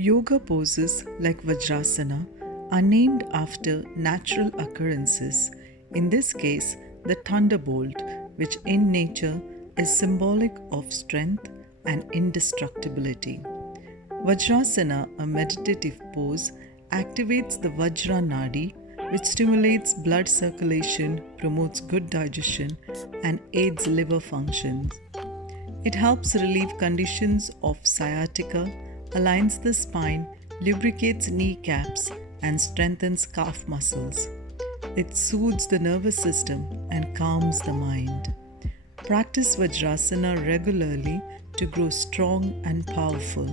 Yoga poses like Vajrasana are named after natural occurrences, in this case, the thunderbolt, which in nature is symbolic of strength and indestructibility. Vajrasana, a meditative pose, activates the Vajra Nadi, which stimulates blood circulation, promotes good digestion, and aids liver functions. It helps relieve conditions of sciatica, aligns the spine, lubricates kneecaps, and strengthens calf muscles. It soothes the nervous system and calms the mind. Practice Vajrasana regularly to grow strong and powerful.